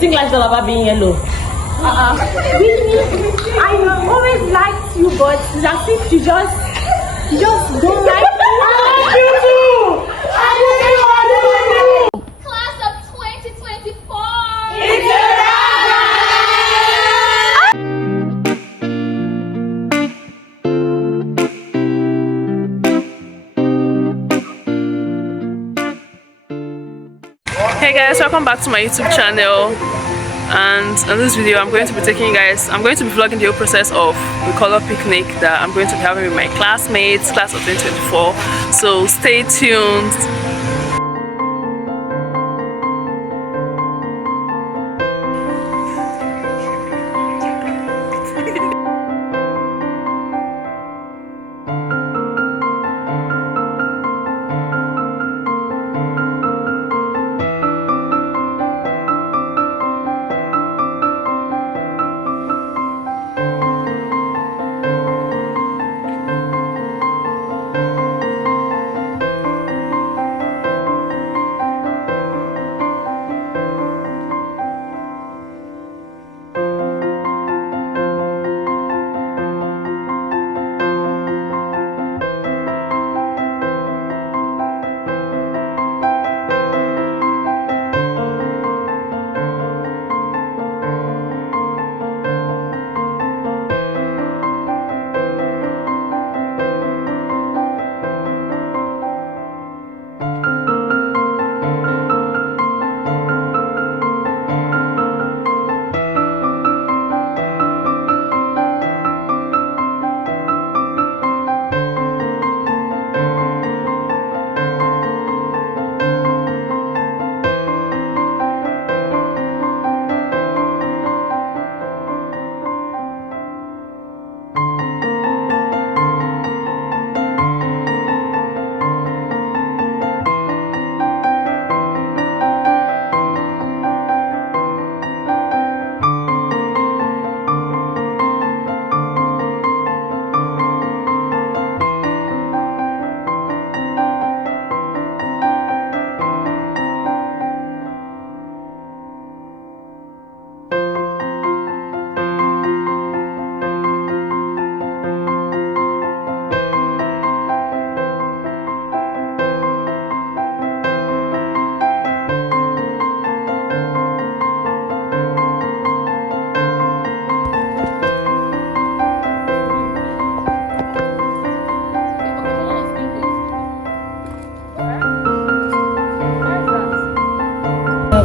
think life's all about being yellow? Really? I always liked you, but it's as if you just don't like me. Class of 2024. Hey guys, welcome back to my YouTube channel. And in this video I'm going to be vlogging the whole process of the color picnic that I'm going to be having with my classmates, class of 2024. So stay tuned.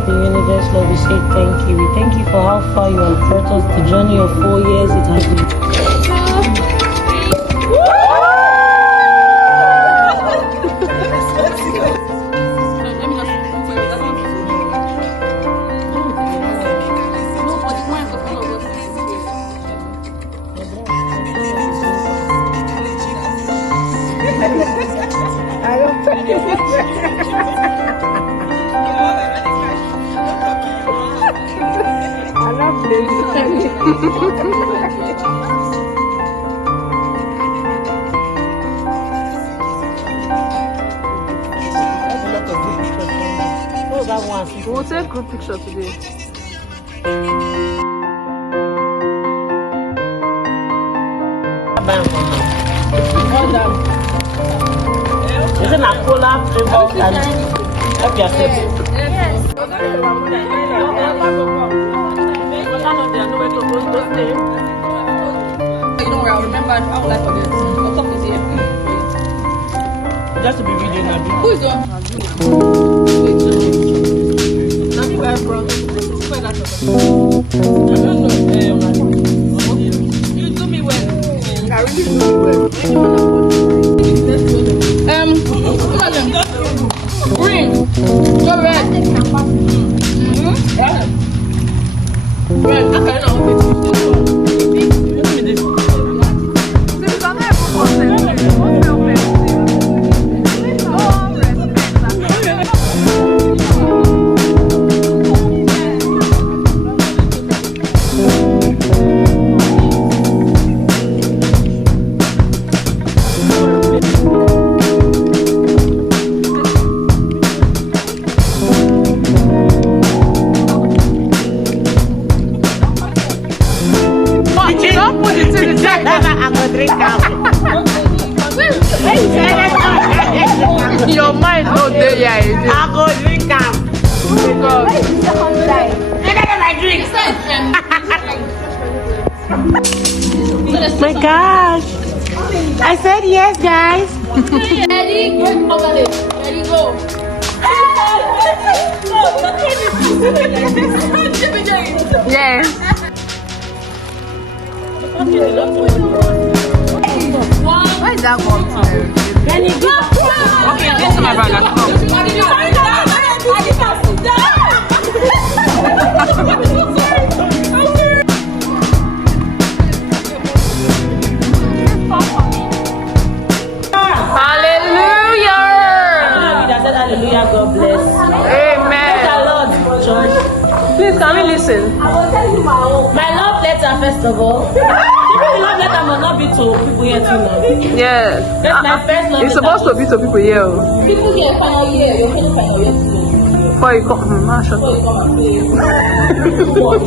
The universe, Lord, we say thank you. We thank you for how far you have brought us. The journey of 4 years it has been. We'll take a good picture today. Is it a cola flavor and help yourself? Yes. Don't worry, I'll remember. I would like for this. What top is here? Just to be video now. Who is on? Nothing where I'm from. You do me well. I really do me well. Green. Go red. Red. Okay, no. Your mind no there, yeah. I go drink am. My gosh. I said yes, guys. Ready? Ready, go. Yes. Why is that one? Okay, this is my brother. Hallelujah, God bless. Amen. Lord, George. Please, can we listen? I will tell you my love letter, first of all. The love letter must not be to people here too now. Yes. That's my first love It's letter. supposed to be to people here. People here final year, you're going to final year too. Before you come, shut up.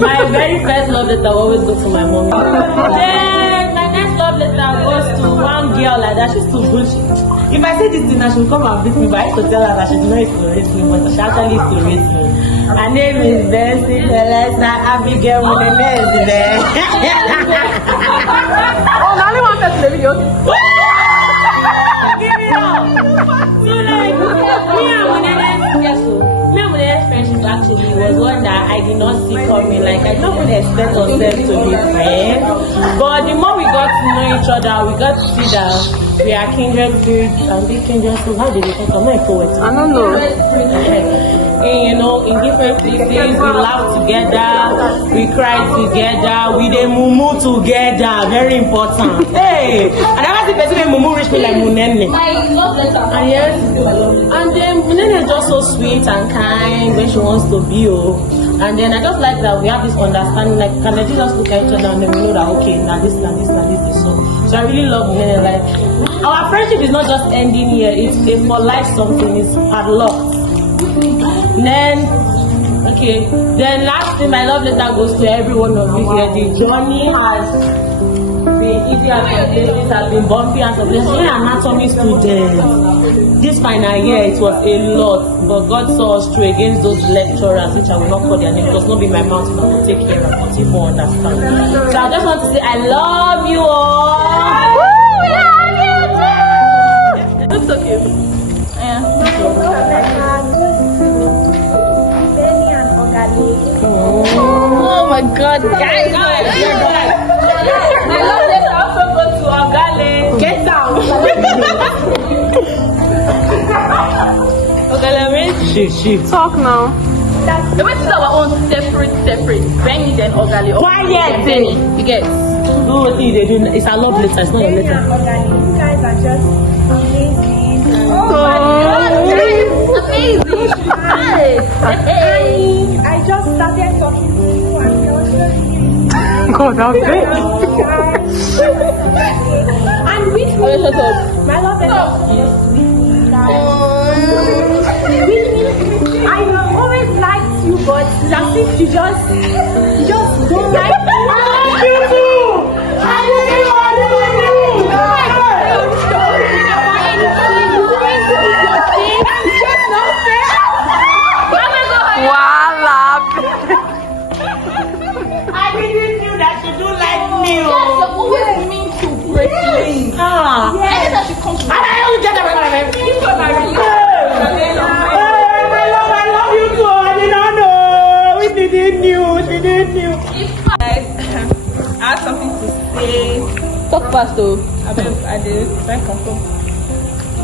My very first love letter will always go to my mom. Then my next love letter goes to one girl like that. She's too bullshit. If I say this thing, she will come and beat me, but I have to tell her that she did not used to raise me, but she actually used to raise me. Her name is Bessie Celesta Abigail Munene. Oh, now you want to the video? Give it up. So like, me and Munene's friendship actually was one that I did not see coming. Like, I don't really expect ourselves to be friends. But the more we got to know each other, we got to see that we are kindred spirits and be kindred spirits. How did they talk? I'm not a poet. I don't know. And, you know, in different places, we laugh together, we cry together, we dey mumu together. Very important. Hey, I never see person wey mumu reach me like Munene. I love letter. And yes, and then Munene is just so sweet and kind when she wants to be. And then I just like that we have this understanding. Like, can I just look at each other and then we know that okay, now this, now this, now this. So I really love Munene. Like, our friendship is not just ending here; it's a for life something. It's hard luck. Then, okay. Then last thing, my love letter goes to every one of you here. The journey has been easy and some places has been bumpy and some places. We're anatomy students. This final year, it was a lot, but God saw us through against those lecturers, which I will not call their name. It was not be my mouth, but will take care of it. People understand. So I just want to say, I love you all. Woo, we love you too. That's so cute. Oh my God, guys! My love letter also goes to Ogale. Get down. Ogale means she. Talk now. The way to our own separate. Benny then Ogali. Quiet, Benny. You get. No, what they do? It's a love letter. It's not a letter. You guys are just amazing. Amazing. I just started talking to you and you're just God, I'm and which means my love letter is I always liked you, but it's as if you just don't like me. I love you too. I really knew that you do like me. That's always mean to break things. Anytime she comes to And I don't get that. I love you too. I did not know. We didn't knew. I have something to say. Talk fast though. I did.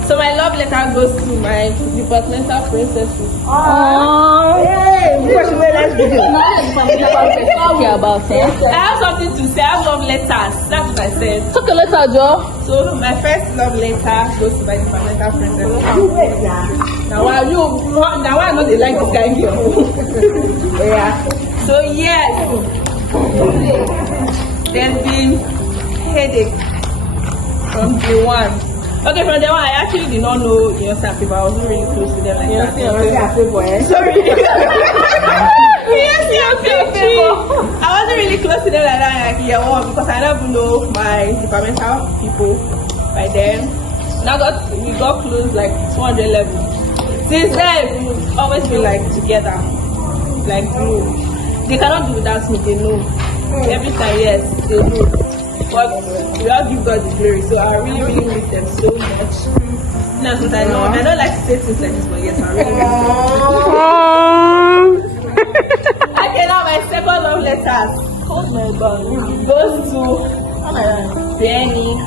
So my love letter goes to my departmental princesses. Hey, let's do I have something to say. I have love letters. That's what I said. Talk a letter, Joe. So my first love letter goes to my departmental princesses. Now I know they like this guy here. Yeah. So yes, there's been headache from day one. Okay, from day one, I actually did not know some people. I wasn't really close to them like that. Sorry. I wasn't really close to them like that, like year one, because I never know my departmental people by then. We got close like 200 level. Since then, we've always been like together, like glue. They cannot do without me. They know. Every time, yes, they know. But we all give God the glory. So I really, really miss them so much. That's what I know. I don't like to say things like this, but yes, I really miss them. Okay, now my second love letters. Oh my God, goes to Benny.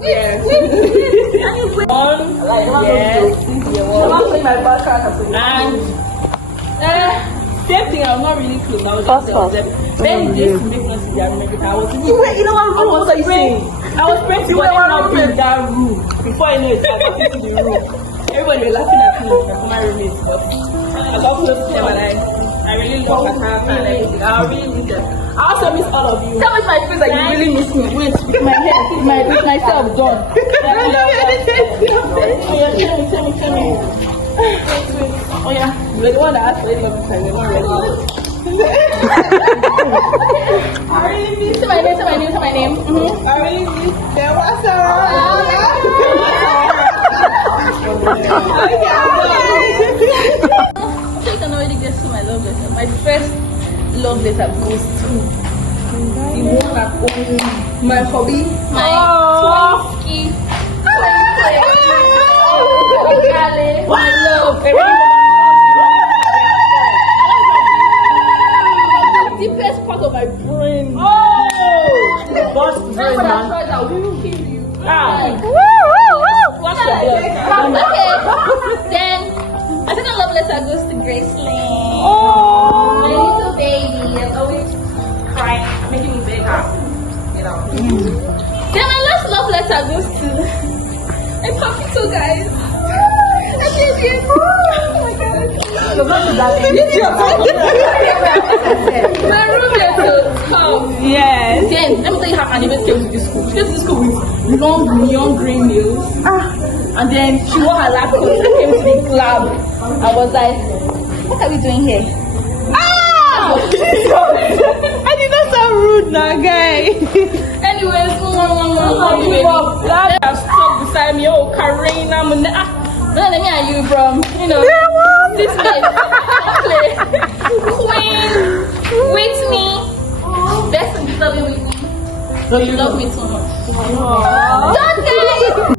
Yes. And same thing. I was not really close. I was just there. Then this make us in America. I was praying. I was praying to not be in that room. Before I know it, I got into the room. Everybody was laughing at me, my roommates, but I got close to them and I really love my character and everything. I really miss them. I also miss all of you. Tell me my face like you really miss me. Wait, with my hair, with myself done. Oh yeah, tell me. Oh yeah, you're the one that asked for it love time. You're not ready. I really miss Say my name. I really miss them. What's up? You can already guess who my love letter. My first love letter goes to the one that owns my hobby, my Twinkie. My love. The deepest part of my brain. Boss brain, man. I will kill you. What's your blood? Okay. Then I think my love letter goes to Graceland. My little baby that's always crying, making me beg her. You know. Then my last love letter goes to my puppy too, guys. I love you. Oh my God. My roommate too. Yes. Then let me tell you how Anime came to this school. She came to this school with long neon green nails. And then she wore her lab coat and came to the club. I was like, what are we doing here? I did not sound rude now, guy. Anyways, That have stuck beside me. Oh, Karina. let me and you from, this place. Queen with me. Best of loving with me. You love me too much. Don't guys!